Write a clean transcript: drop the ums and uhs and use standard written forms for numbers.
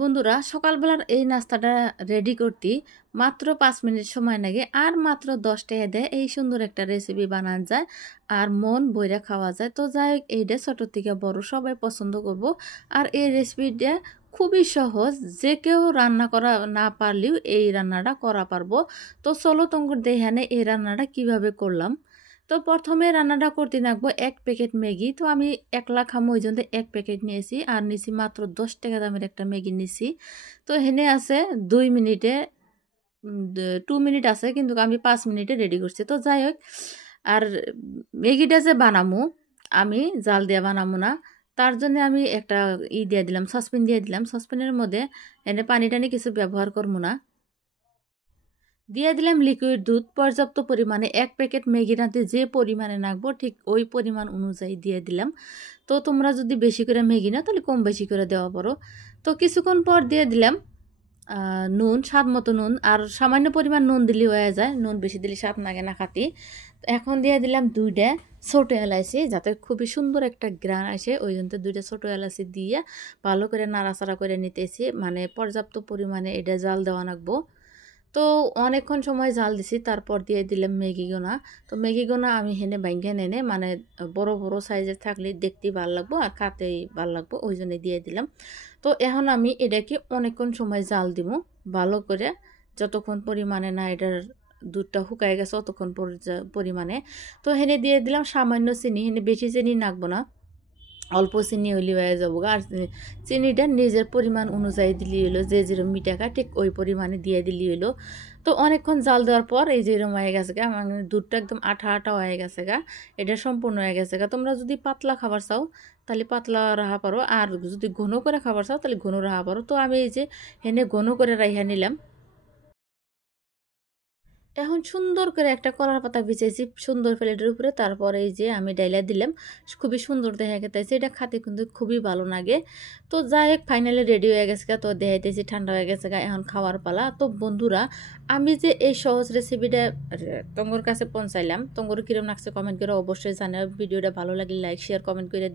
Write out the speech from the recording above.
বন্ধুরা সকালবেলার এই নাস্তাটা রেডি করতে মাত্র 5 মিনিট সময় লাগে আর মাত্র 10 টাকা দেয় এই সুন্দর একটা রেসিপি বানানো যায় আর মন বইরা খাওয়া যায়। তো যাই হোক এইটা ছোট থেকে বড় সবাই পছন্দ করব। আর এই রেসিপিটা খুবই সহজ, যে কেউ রান্না করা না পারলেও এই রান্নাটা করা পারবো। তো চলো তোমার দেখানে এই রান্নাটা কিভাবে করলাম। তো প্রথমে রান্নাটা করতে লাগবো 1 প্যাকেট ম্যাগি। তো আমি একলা খামো ওই জন্য 1 প্যাকেট নিয়েছি আর নিছি মাত্র 10 টাকা দামের একটা ম্যাগি নিছি। তো হেনে আছে 2 মিনিটে 2 মিনিট আছে, কিন্তু আমি 5 মিনিটে রেডি করছি। তো যাই হোক, আর ম্যাগিটা যে বানামু আমি জাল দিয়ে বানামু না, তার জন্য আমি একটা দিয়ে দিলাম, সসপ্যান দিয়ে দিলাম। সসপ্যানের মধ্যে এনে পানি টানি কিছু ব্যবহার করবো না, দিয়ে দিলাম লিকুইড দুধ পর্যাপ্ত পরিমাণে। 1 প্যাকেট ম্যাগি রাঁধতে যে পরিমাণে নাগবো ঠিক ওই পরিমাণ অনুযায়ী দিয়ে দিলাম। তো তোমরা যদি বেশি করে ম্যাগি না তাহলে কম বেশি করে দেওয়া পারো। তো কিছুক্ষণ পর দিয়ে দিলাম নুন, স্বাদ মতো নুন, আর সামান্য পরিমাণ নুন দিলে হয়ে যায়, নুন বেশি দিলে স্বাদ লাগে না খাতি। এখন দিয়ে দিলাম 2টা ছোটো এলাচি, যাতে খুবই সুন্দর একটা গ্রান আসে, ওই জন্য 2টা ছোটো এলাচি দিয়ে ভালো করে নাড়াচাড়া করে নিতেছি। মানে পর্যাপ্ত পরিমাণে এটা জাল দেওয়া লাগবো। তো অনেকক্ষণ সময় জাল দিছি, তারপর দিয়ে দিলাম ম্যাগি গোনা। তো ম্যাগি গোনা আমি হেনে বাইঙ্গা নেনে, মানে বড় বড় সাইজের থাকলে দেখতে ভালো লাগবো আর খাতেই ভালো লাগবো, ওই জন্য দিয়ে দিলাম। তো এখন আমি এটাকে অনেকক্ষণ সময় জাল দিব ভালো করে, যতক্ষণ পরিমাণে না এটার দুধটা শুকায় গেছে অতক্ষণ পরিমাণে। তো হেনে দিয়ে দিলাম সামান্য চিনি, হেনে বেশি চিনি নাকবো না, অল্প চিনি হইলে হয়ে যাবো। আর চিনিটা নিজের পরিমাণ অনুযায়ী দিলি হইলো, যে যেরকম মিঠা খায় ঠিক ওই পরিমাণে দিয়ে দিলি হইলো। তো অনেকক্ষণ জাল দেওয়ার পর এই যে এরকম হয়ে গেছে গা, মানে দুধটা একদম আঠা আঠা হয়ে গেছে গা, এটা সম্পূর্ণ হয়ে গেছে গা। তোমরা যদি পাতলা খাবার চাও তাহলে পাতলা রাখা পারো, আর যদি ঘন করে খাবার চাও তাহলে ঘন রাখা পারো। তো আমি এই যে হেনে ঘন করে রাইহা নিলাম। এখন সুন্দর করে একটা কলার পাতা বিছাইছি সুন্দর প্লেটের উপরে, তারপরে এই যে আমি ডাইলা দিলাম, খুবই সুন্দর দেখা গেছে, এটা খাতে কিন্তু খুবই ভালো লাগে। তো যাই হোক ফাইনালি রেডি হয়ে গেছে, তো দেখাইতেছি ঠান্ডা হয়ে গেছে, এখন খাওয়ার পালা। তো বন্ধুরা, আমি যে এই সহজ রেসিপিটা তোমার কাছে পৌঁছাইলাম, তোমার কিরম লাগছে কমেন্ট করে অবশ্যই জানাও। ভিডিওটা ভালো লাগলে লাইক শেয়ার কমেন্ট করে